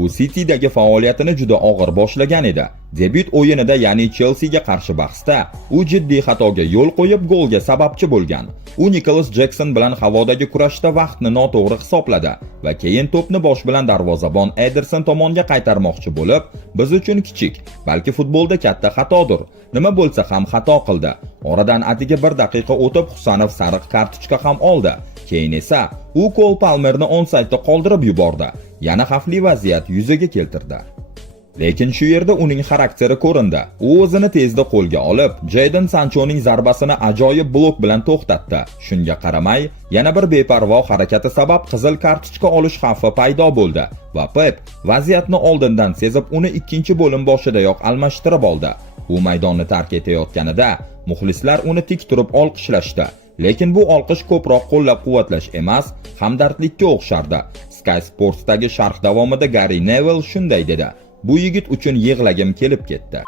U City'dagi faoliyatini juda og'ir boshlagan edi. Debyut o'yinida, ya'ni Chelsea'ga qarshi bahsda u jiddiy xatoga yo'l qo'yib golga sababchi bo'lgan. U Nicholas Jackson bilan havodagi kurashda vaqtni noto'g'ri hisobladi va keyin to'pni bosh bilan darvozabon Ederson tomonga qaytarmoqchi bo'lib, biz uchun kichik, balki futbolda katta xatodir. Nima bo'lsa ham xato qildi. Oradan atigi 1 daqiqa o'tib Husanov sariq kartochka ham oldi. Keyin esa u Cole Palmerni onsaytda qoldirib yubordi. Yana xavfli vaziyat yuzaga keltirdi. Lekin shu yerda uning xarakteri ko'rindi. U o'zini tezda qo'lga olib, Jadon Sanchoning zarbasini ajoyib blok bilan to'xtatdi. Shunga qaramay, yana bir beparvo harakati sabab qizil kartochka olish xavfi paydo bo'ldi va Pep vaziyatni oldindan sezib, uni ikkinchi bo'lim boshidayoq almashtirib oldi. U maydonni tark etayotganida muxlislar uni tik turib olqishlashdi. Lekin bu olqish ko'proq qo'llab-quvvatlash emas, hamdardlikka o'xshardi. Sky Sports'dagi sharh davomida Gary Neville shunday dedi: "Bu yigit uchun yig'lagim kelib ketdi."